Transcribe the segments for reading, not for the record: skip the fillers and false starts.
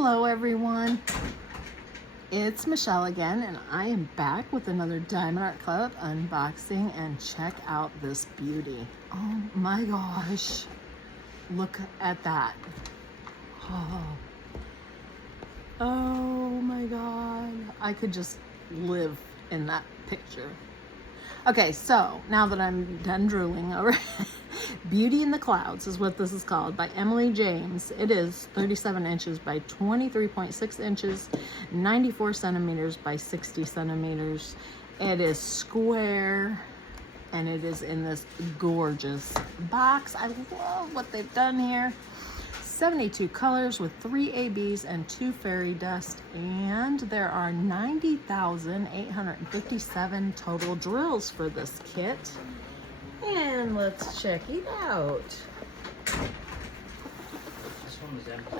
Hello everyone, it's Michelle again, and I am back with another Diamond Art Club unboxing. And check out this beauty. Oh my gosh, look at that. Oh my god, I could just live in that picture. Okay, so now that I'm done drooling over Beauty in the Clouds is what this is called, by Emily James. It is 37 inches by 23.6 inches, 94 centimeters by 60 centimeters. It is square, and it is in this gorgeous box. I love what they've done here. 72 colors with 3 ABs and 2 fairy dust, and there are 90,857 total drills for this kit. And let's check it out. This one is empty.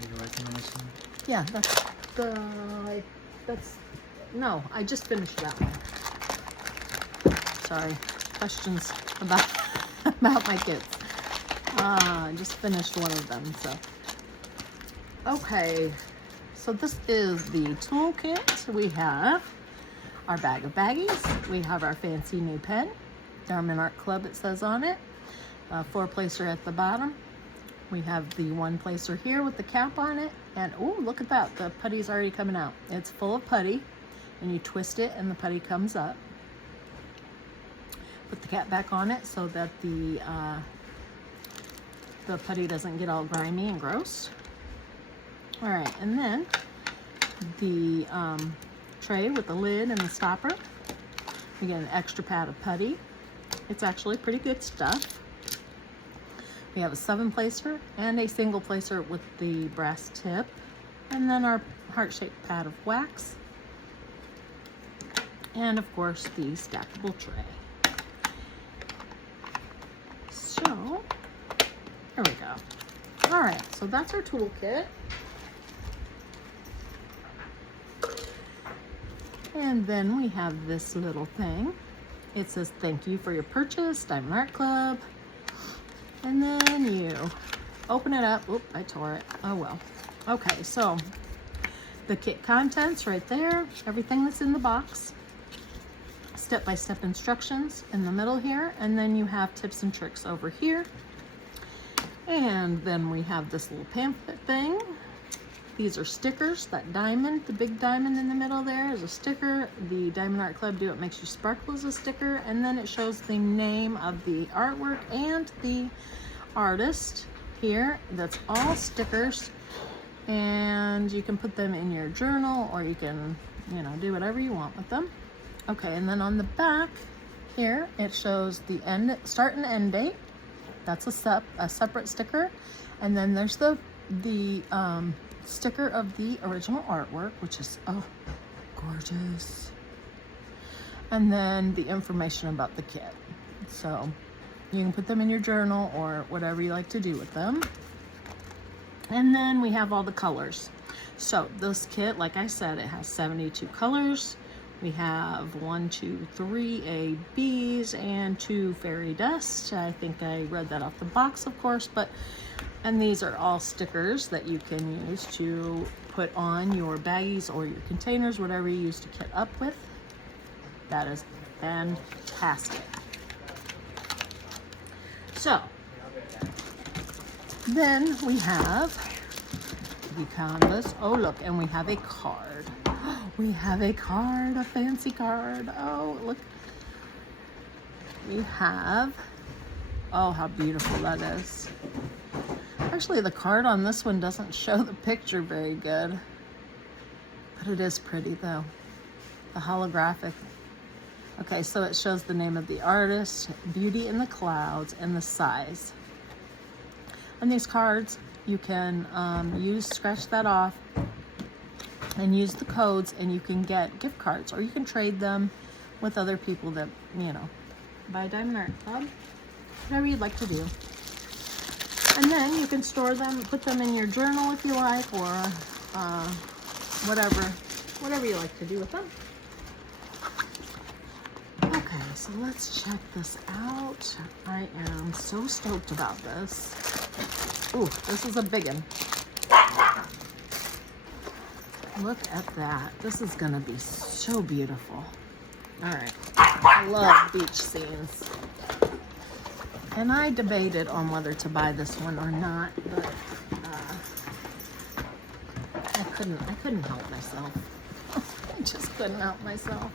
You recognize him? Yeah, no, I just finished that one. Sorry, questions about about my kids. I just finished one of them, so. Okay, so this is the toolkit. We have our bag of baggies. We have our fancy new pen. Diamond Art Club, it says on it. 4-placer at the bottom. We have the 1-placer here with the cap on it. And oh, look at that, the putty's already coming out. It's full of putty, and you twist it and the putty comes up. Put the cap back on it so that the putty doesn't get all grimy and gross. All right, and then the tray with the lid and the stopper. You get an extra pad of putty. It's actually pretty good stuff. We have a 7-placer and a single placer with the brass tip, and then our heart-shaped pad of wax, and of course the stackable tray. So there we go. All right, so that's our toolkit. And then we have this little thing. It says, "Thank you for your purchase, Diamond Art Club." And then you open it up. Oop, I tore it. Oh well. Okay, so the kit contents right there, everything that's in the box. Step-by-step instructions in the middle here, and then you have tips and tricks over here. And then we have this little pamphlet thing. These are stickers. That diamond, the big diamond in the middle there, is a sticker. The Diamond Art Club Do It Makes You Sparkle is a sticker. And then it shows the name of the artwork and the artist here. That's all stickers. And you can put them in your journal, or you can, do whatever you want with them. Okay, and then on the back here, it shows the start and end date. That's a separate sticker. And then there's the sticker of the original artwork, which is, oh, gorgeous. And then the information about the kit. So you can put them in your journal or whatever you like to do with them. And then we have all the colors. So this kit, like I said, it has 72 colors. We have 1, 2, 3 ABs and 2 fairy dust. I think I read that off the box, of course, and these are all stickers that you can use to put on your baggies or your containers, whatever you use to kit up with. That is fantastic. So then we have the canvas. Oh look, and we have a card. We have a card, a fancy card. Oh look. We have, oh how beautiful that is. Actually, the card on this one doesn't show the picture very good, but it is pretty though, the holographic. Okay, so it shows the name of the artist, Beauty in the Clouds, and the size. On these cards, you can scratch that off and use the codes, and you can get gift cards, or you can trade them with other people that, buy Diamond Art Club, whatever you'd like to do. And then you can store them, put them in your journal if you like, or whatever you like to do with them. So let's check this out. I am so stoked about this. Ooh, this is a big one. Look at that. This is gonna be so beautiful. All right, I love beach scenes. And I debated on whether to buy this one or not, but I couldn't help myself. I just couldn't help myself.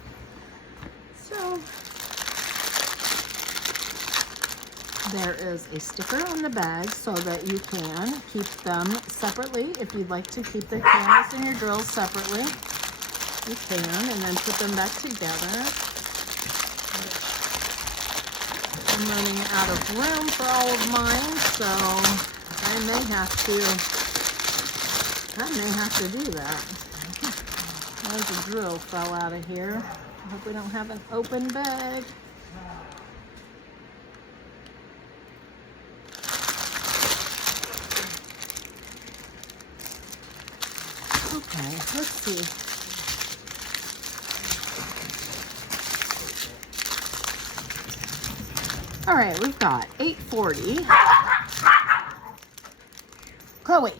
So there is a sticker on the bag so that you can keep them separately. If you'd like to keep the cameras and your drills separately, you can, and then put them back together. I'm running out of room for all of mine, so I may have to do that. There's a drill fell out of here. I hope we don't have an open bag. Okay, let's see. All right, we've got 840. Chloe.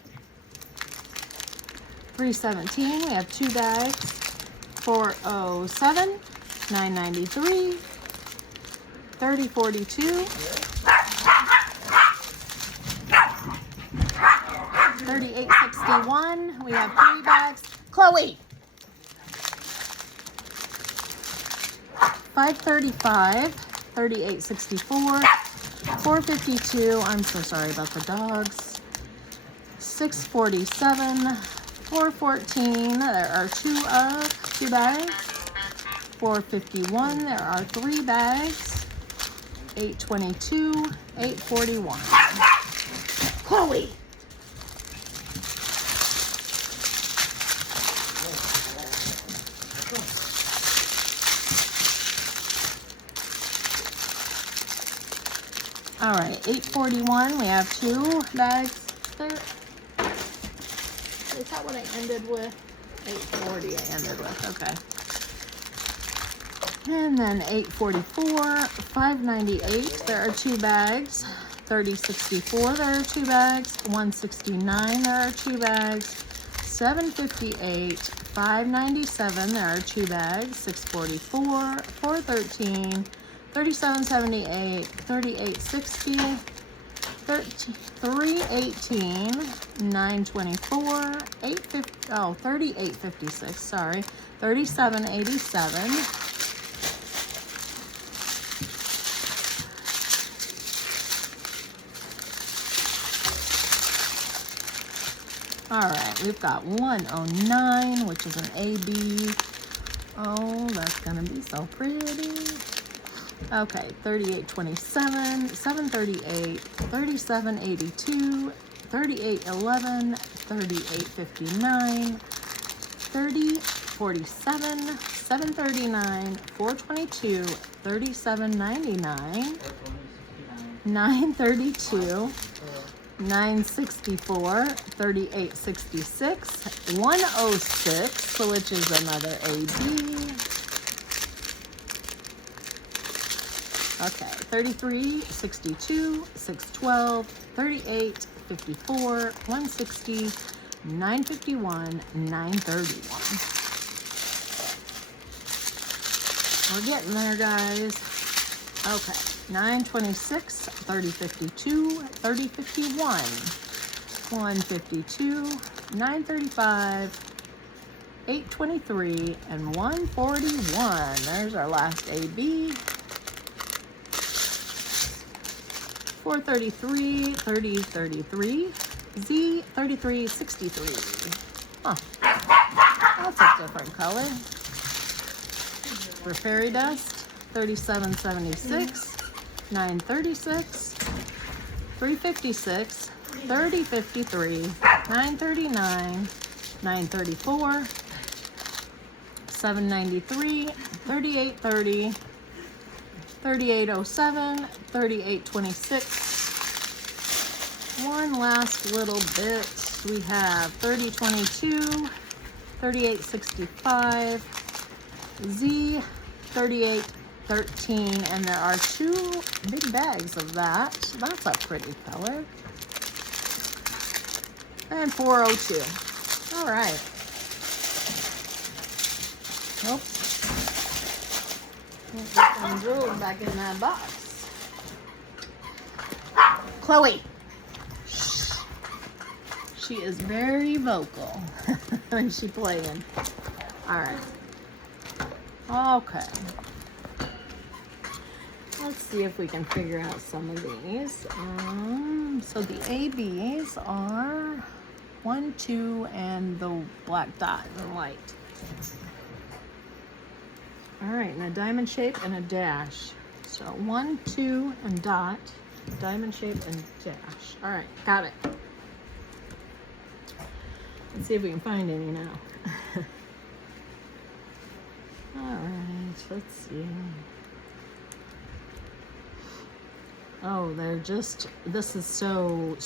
317. We have 2 bags. 407. 993. 3042. 3861. We have 3 bags. Chloe. 535. 3864. 452. I'm so sorry about the dogs. 647. 414. There are 2 bags. 451. There are 3 bags. 822. 841. Chloe. All right, 841, we have 2 bags there. Is that what I ended with? 840 I ended with, okay. And then 844, 598, there are 2 bags. 3064, there are 2 bags. 169, there are 2 bags. 758, 597, there are 2 bags. 644, 413, 3778, 3860, 318, 924, 3856, sorry, 3787, all right, we've got 109, which is an AB. Oh, that's gonna be so pretty. Okay, 3827, 738, 3782, 3811, 3859, 3047, 739, 422, 3799, 932, 964, 3866, 106, which is another AB. Okay, 33, 62, 612, 38, 54, 160, 951, 931. We're getting there, guys. Okay, 926, 3052, 3051, 152, 935, 823, and 141. There's our last AB. 433, 3033, Z 3363. Huh. That's a different color. For fairy dust, 3776, 936, 356, 3053, 939, 934, 793, 3830, 3807, 3826. One last little bit. We have 3022, 3865, Z 38 3813, and there are 2 big bags of that. That's a pretty color. And 402. All right. Oops. Get some jewels back in that box. Chloe. Shh. She is very vocal when she's playing. All right. Okay. Let's see if we can figure out some of these. So the ABs are 1, 2, and the black dot in white. All right, and a diamond shape and a dash. So 1, 2, and dot, diamond shape and dash. All right, got it. Let's see if we can find any now. All right, let's see. Oh, they're just, this is so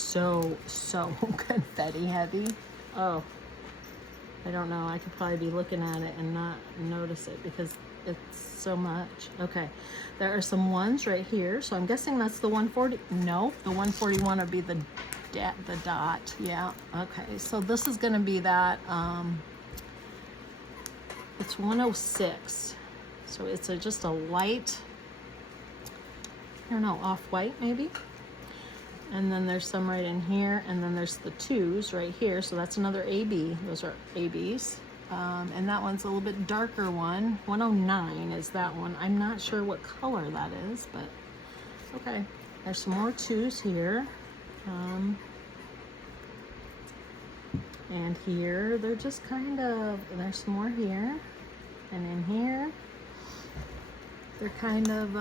confetti heavy. Oh, I don't know. I could probably be looking at it and not notice it because it's so much. Okay, there are some ones right here. So I'm guessing that's the 140. No, the 141 would be the dot. Yeah, okay. So this is going to be that, it's 106. So it's just a light, I don't know, off-white maybe. And then there's some right in here, and then there's the 2s right here. So that's another AB. Those are ABs. And that one's a little bit darker one. 109 is that one. I'm not sure what color that is, but okay. There's some more 2s here. And here, they're just kind of, there's some more here. And in here, they're kind of,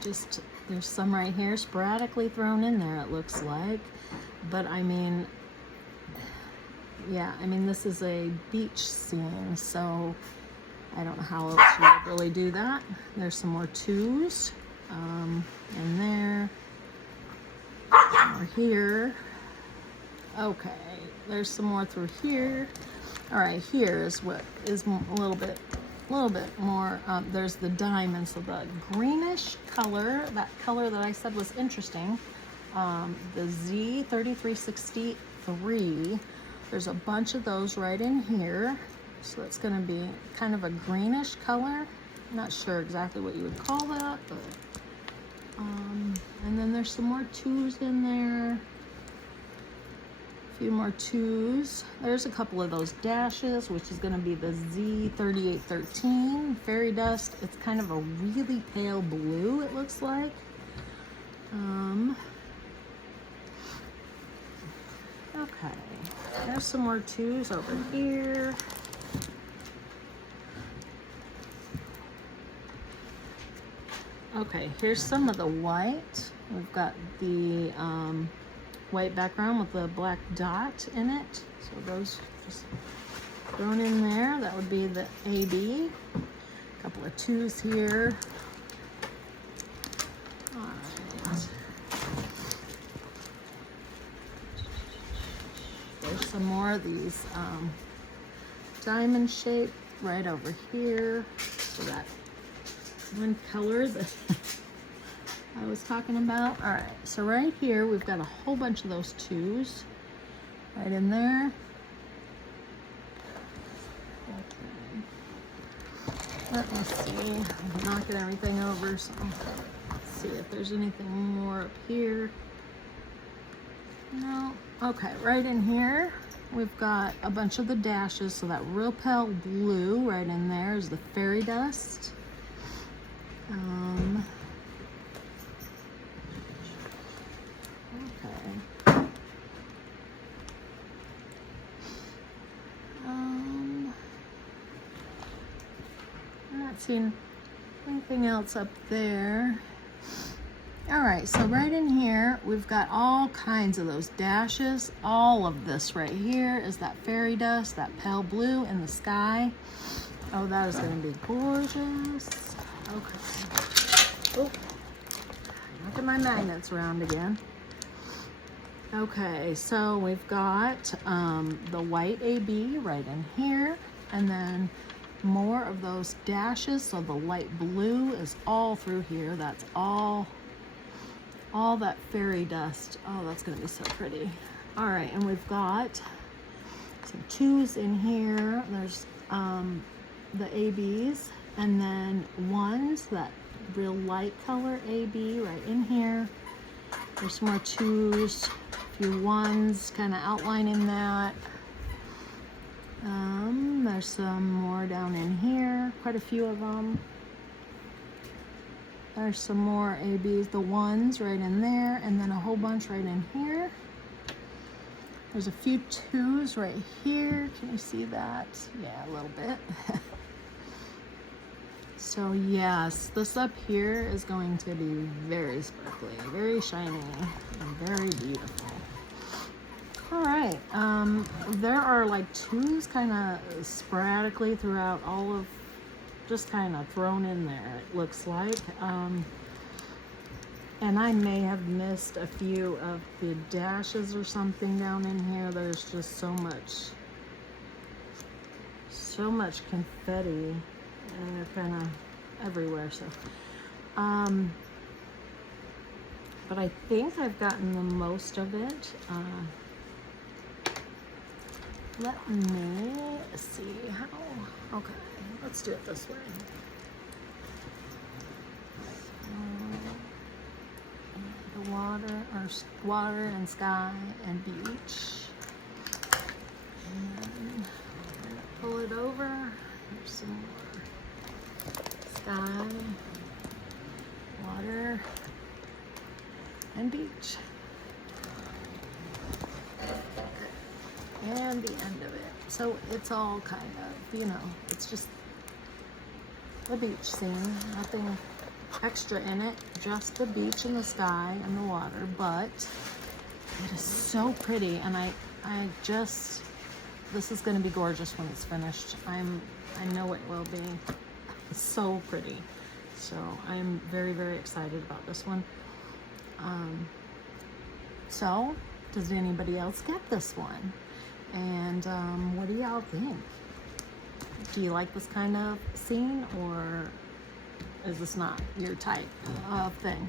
just, there's some right here sporadically thrown in there, it looks like. But I mean, yeah, I mean, this is a beach scene, so I don't know how else you would really do that. There's some more 2s in there, more here. Okay, there's some more through here. All right, here is what is a little bit more. There's the diamond, so the greenish color, that color that I said was interesting. The Z3363. There's a bunch of those right in here, so it's going to be kind of a greenish color. I'm not sure exactly what you would call that, but and then there's some more 2s in there. Few more 2s. There's a couple of those dashes, which is going to be the Z3813 fairy dust. It's kind of a really pale blue, it looks like. Okay, there's some more 2s over here. Okay, here's some of the white. We've got the white background with the black dot in it. So those just thrown in there. That would be the AB. A couple of 2s here. All right. There's some more of these diamond shape right over here. So that one color that I was talking about. All right, so right here we've got a whole bunch of those 2s right in there. Okay. Let me see. I'm knocking everything over, so let's see if there's anything more up here. No. Okay, right in here we've got a bunch of the dashes, so that real pale blue right in there is the fairy dust. Okay. I'm not seeing anything else up there. All right, so right in here, we've got all kinds of those dashes. All of this right here is that fairy dust, that pale blue in the sky. Oh, that is gonna be gorgeous. Okay. Oh, knocking my magnets around again. Okay, so we've got the white AB right in here, and then more of those dashes. So the light blue is all through here. That's all that fairy dust. Oh, that's gonna be so pretty. All right, and we've got some 2s in here. There's the ABs, and then 1s, that real light color AB right in here. There's some more 2s, a few 1s kind of outlining that. There's some more down in here, quite a few of them. There's some more ABs, the 1s right in there, and then a whole bunch right in here. There's a few 2s right here. Can you see that? Yeah, a little bit. So yes, this up here is going to be very sparkly, very shiny, and very beautiful. All right, there are like 2s kind of sporadically throughout all of, just kind of thrown in there, it looks like. And I may have missed a few of the dashes or something down in here. There's just so much confetti, and they're kind of everywhere. So, but I think I've gotten the most of it. Let me see how. Okay, let's do it this way. The water and sky and beach. And pull it over. There's some more sky, water, and beach. And the end of it. So it's all kind of, you know, it's just the beach scene, nothing extra in it, just the beach and the sky and the water, but it is so pretty, and I just, this is going to be gorgeous when it's finished. I know it will be. It's so pretty. So I'm very, very excited about this one. So does anybody else get this one? And what do y'all think? Do you like this kind of scene, or is this not your type of thing?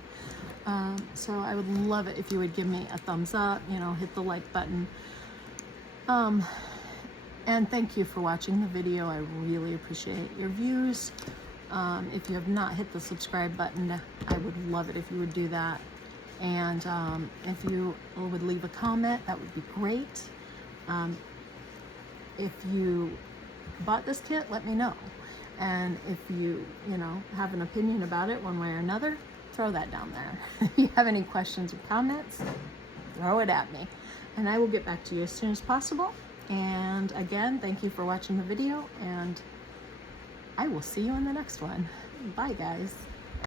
So I would love it if you would give me a thumbs up, you know, hit the like button. And thank you for watching the video. I really appreciate your views. If you have not hit the subscribe button, I would love it if you would do that. And if you would leave a comment, that would be great. If you bought this kit, let me know. And if you have an opinion about it one way or another, throw that down there. If you have any questions or comments, throw it at me. And I will get back to you as soon as possible. And again, thank you for watching the video, and I will see you in the next one. Bye, guys.